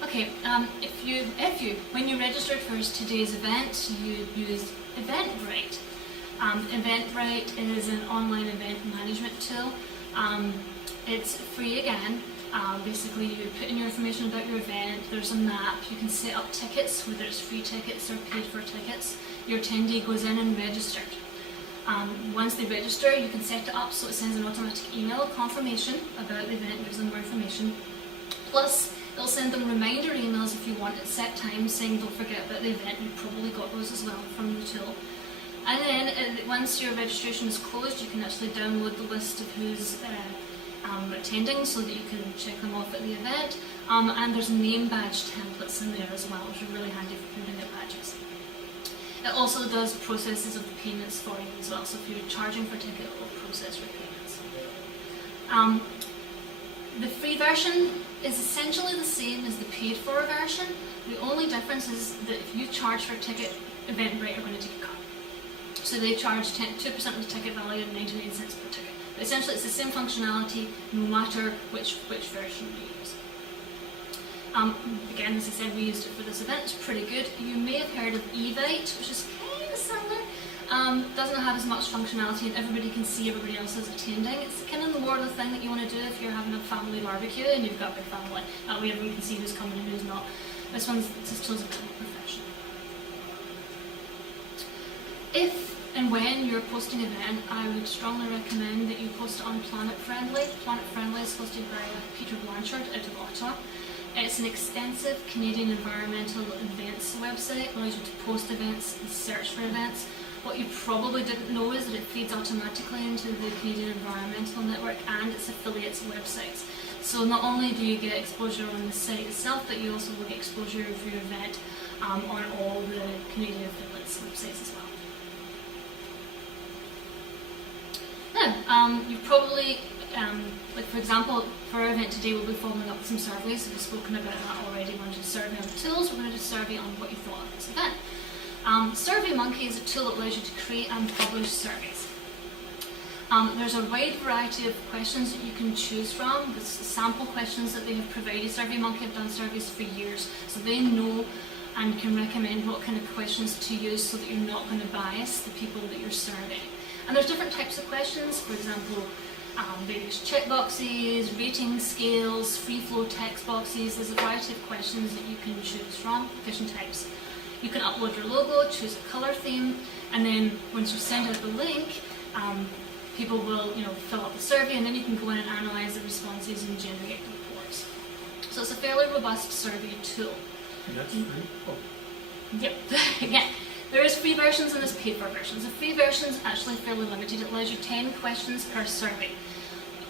Okay, when you registered for today's event, you used Eventbrite. Eventbrite is an online event management tool. It's free again. Basically, you put in your information about your event, there's a map, you can set up tickets, whether it's free tickets or paid for tickets. Your attendee goes in and registered. Once they register, you can set it up so it sends an automatic email confirmation about the event, gives them more information. Plus, it'll send them reminder emails if you want at set times saying don't forget about the event. You probably got those as well from the tool. And then once your registration is closed, you can actually download the list of who's attending so that you can check them off at the event. And there's name badge templates in there as well, which are really handy for printing out badges. It also does processes of the payments for you as well, so if you're charging for a ticket, it will process your payments. The free version is essentially the same as the paid for version. The only difference is that if you charge for a ticket, Eventbrite are going to take a cut. So they charge 2% of the ticket value and 99 cents per ticket. But essentially it's the same functionality no matter which version you use. Again, as I said, we used it for this event. It's pretty good. You may have heard of Eventbrite, which is kind of similar. Doesn't have as much functionality and everybody can see everybody else is attending. It's kind of more the thing that you want to do if you're having a family barbecue and you've got a big family. That way everyone can see who's coming and who's not. This tool's a bit more professional. If and when you're posting an event, I would strongly recommend that you post it on Planet Friendly. Planet Friendly is hosted by Peter Blanchard out of Ottawa. It's an extensive Canadian environmental events website. It allows you to post events and search for events. What you probably didn't know is that it feeds automatically into the Canadian Environmental Network and its affiliates websites. So not only do you get exposure on the site itself, but you also will get exposure for your event on all the Canadian affiliates websites as well. Now, you've probably, like for example, for our event today we'll be following up with some surveys. We've spoken about that already. We're going to do a survey on the tools, we're going to do a survey on what you thought of this event. SurveyMonkey is a tool that allows you to create and publish surveys. There's a wide variety of questions that you can choose from. There's sample questions that they have provided. SurveyMonkey have done surveys for years, so they know and can recommend what kind of questions to use so that you're not going to bias the people that you're surveying. And there's different types of questions. For example, various checkboxes, rating scales, free flow text boxes. There's a variety of questions that you can choose from, question types. You can upload your logo, choose a colour theme, and then once you send out the link, people will fill out the survey, and then you can go in and analyse the responses and generate reports. So it's a fairly robust survey tool. And that's free? Oh. Yep. Again, there is free versions and there's paid for versions. The free version is actually fairly limited. It allows you 10 questions per survey,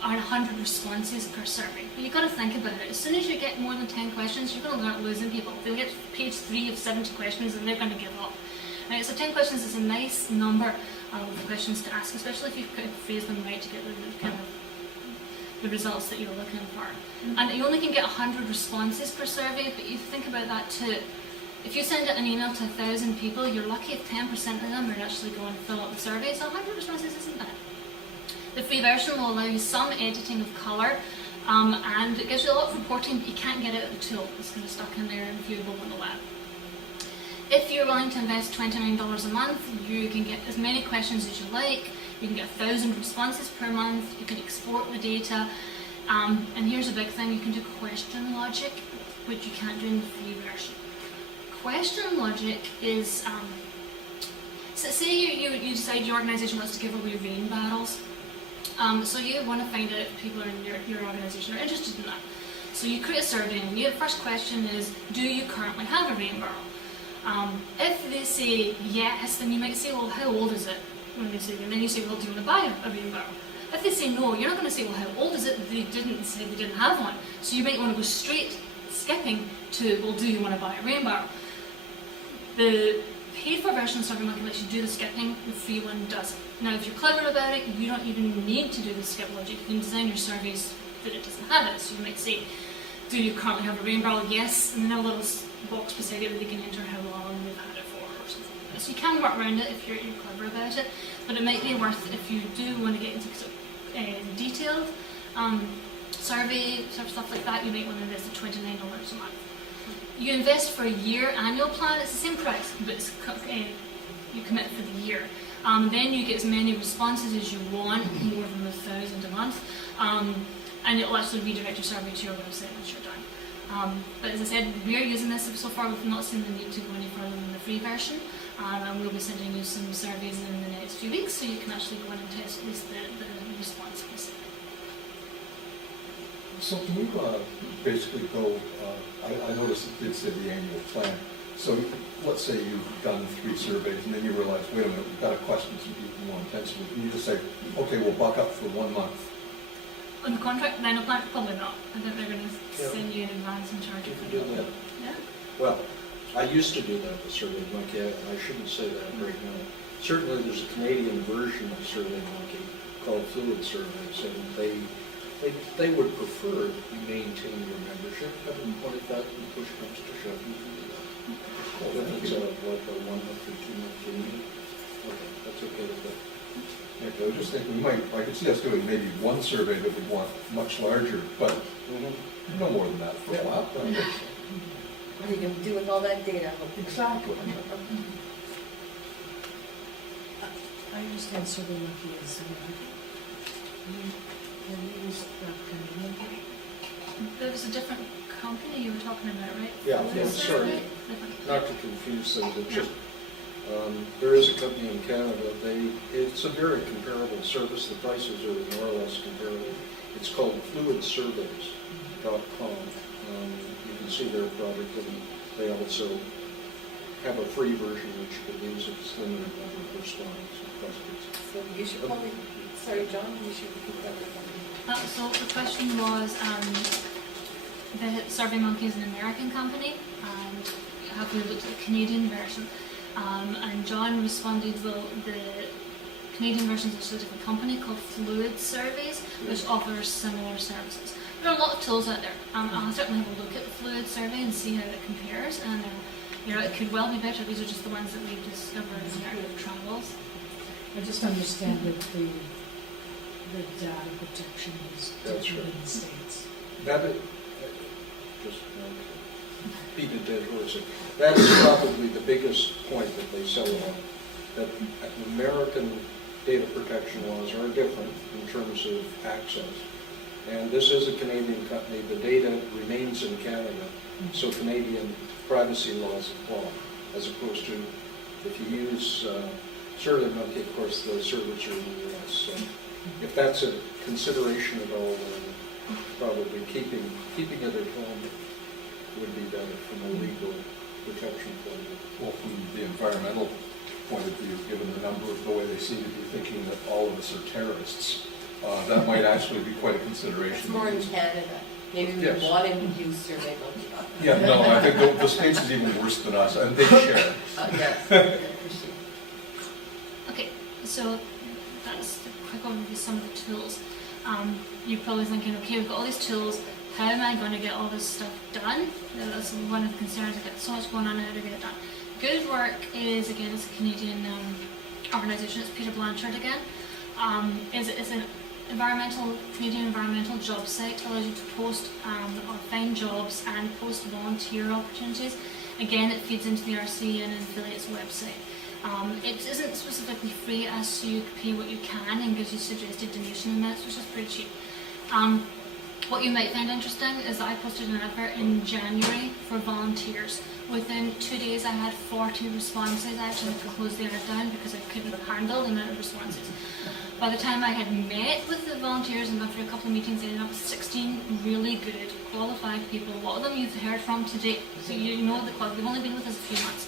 or 100 responses per survey. But you've got to think about it. As soon as you get more than 10 questions, you're going to start losing people. They'll get page 3 of 70 questions and they're going to give up. Right, so 10 questions is a nice number of questions to ask, especially if you could phrase them right to get the results that you're looking for. And you only can get 100 responses per survey, but you think about that too. If you send out an email to 1,000 people, you're lucky if 10% of them are actually going to fill out the survey, so 100 responses isn't bad. The free version will allow you some editing of colour, and it gives you a lot of reporting, but you can't get it out of the tool. It's kind of stuck in there and viewable on the web. If you're willing to invest $29 a month, you can get as many questions as you like. You can get 1,000 responses per month. You can export the data. And here's a big thing, you can do question logic, which you can't do in the free version. Question logic is, so say you decide your organisation wants to give away rain barrels. So you want to find out if people in your organisation are interested in that. So you create a survey and the first question is, do you currently have a rain barrel? If they say yes, then you might say, well, how old is it? When they say, and then you say, well, do you want to buy a rain barrel? If they say no, you're not going to say, well, how old is it? They didn't say they didn't have one. So you might want to go straight, skipping to, well, do you want to buy a rain barrel? The paid for version of SurveyMonkey lets you do the skipping, the free one doesn't. Now, if you're clever about it, you don't even need to do the skip logic. You can design your surveys that it doesn't have it. So you might say, do you currently have a rain barrel? Yes, and then a little box beside it where they can enter how long they've had it for or something like that. So you can work around it if you're clever about it, but it might be worth, if you do want to get into detailed survey, sort of stuff like that, you might want to invest $29 a month. You invest for a year annual plan, it's the same price, but it's, you commit for the year. Then you get as many responses as you want, more than 1,000 a month, and it'll actually redirect your survey to your website once you're done. But as I said, we're using this so far. We've not seen the need to go any further than the free version, and we'll be sending you some surveys in the next few weeks, so you can actually go in and test at least the response piece. So can you basically go, I noticed it did say the annual plan. So let's say you've done 3 surveys and then you realize, wait a minute, we've got to question some people more intensely. Can you just say, okay, we'll buck up for 1 month? On the contract, then probably not. I think they're going to send you in advance and charge you for do that. Yeah? Well, I used to do that with SurveyMonkey. I shouldn't say that right now. Certainly there's a Canadian version of SurveyMonkey called Fluid Surveys, and they would prefer that you maintain your membership, but when push comes to shove, you can do that. If it's like a 1 month or 2 month meeting, okay, that's okay with that. Yeah, I was just thinking, I could see us doing maybe 1 survey that we want much larger, but no more than that for a while. What are you going to do with all that data? Exactly. I understand SurveyMonkey is There was a different company you were talking about, right? Yeah, Fluid sorry. Survey? Different. Not to confuse things, it's just, there is a company in Canada, it's a very comparable service, the prices are more or less comparable. It's called fluidsurveys.com. You can see their product, and they also have a free version which you can use if it's limited number of respondents and questions. So you should probably, sorry John, you should repeat that for me. So the question was, the SurveyMonkey is an American company, and have we looked at the Canadian version? And John responded, well, the Canadian version is actually a different company called Fluid Surveys, which offers similar services. There are a lot of tools out there. I'll certainly have a look at the Fluid Survey and see how it compares, and it could well be better. These are just the ones that we've discovered as part of travels. I just understand that the data protection is different in the States. That is, just beat a dead horse. That is probably the biggest point that they sell on. That American data protection laws are different in terms of access. And this is a Canadian company. The data remains in Canada, so Canadian privacy laws apply, as opposed to if you use SurveyMonkey, of course, the servers are in the U.S. So if that's a consideration at all, then probably keeping it at home would be better from a legal protection point of view. Well, from the environmental point of view, given the number of the way they seem to be thinking that all of us are terrorists, that might actually be quite a consideration. It's more in Canada. Maybe we Yes. want him to use SurveyMonkey. Yeah, no, I think the States is even worse than us, and they share. Yes. Okay, so that's a quick overview of some of the tools. You're probably thinking, okay, we've got all these tools, how am I going to get all this stuff done? That's one of the concerns. I've got so much going on, how to get it done. Good Work is, again, it's a Canadian organisation. It's Peter Blanchard again. It's an Canadian environmental job site. Allows you to post or find jobs and post volunteer opportunities. Again, it feeds into the RC and affiliates website. It isn't specifically free, as so you pay what you can and gives you suggested donation amounts, which is pretty cheap. What you might find interesting is that I posted an advert in January for volunteers. Within 2 days I had 40 responses. I actually had to close the ad down because I couldn't handle the amount of responses. By the time I had met with the volunteers and gone through a couple of meetings, I ended up with 16 really good, qualified people. A lot of them you've heard from today, so you know the club. They've only been with us a few months.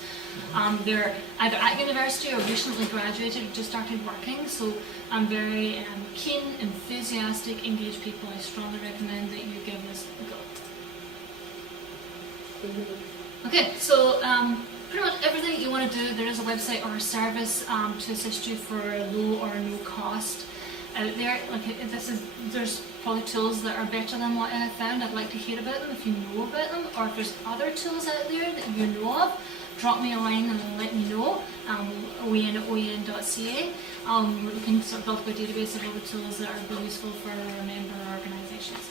They're either at university or recently graduated or just started working, so I'm very keen, enthusiastic, engaged people. I strongly recommend that you give this a go. Okay, so pretty much everything that you want to do, there is a website or a service to assist you for low or no cost out there. There's probably tools that are better than what I have found. I'd like to hear about them if you know about them, or if there's other tools out there that you know of. Drop me a line and let me know. oen@oen.ca. We're looking to sort of build up a database of all the tools that are useful for our member organisations.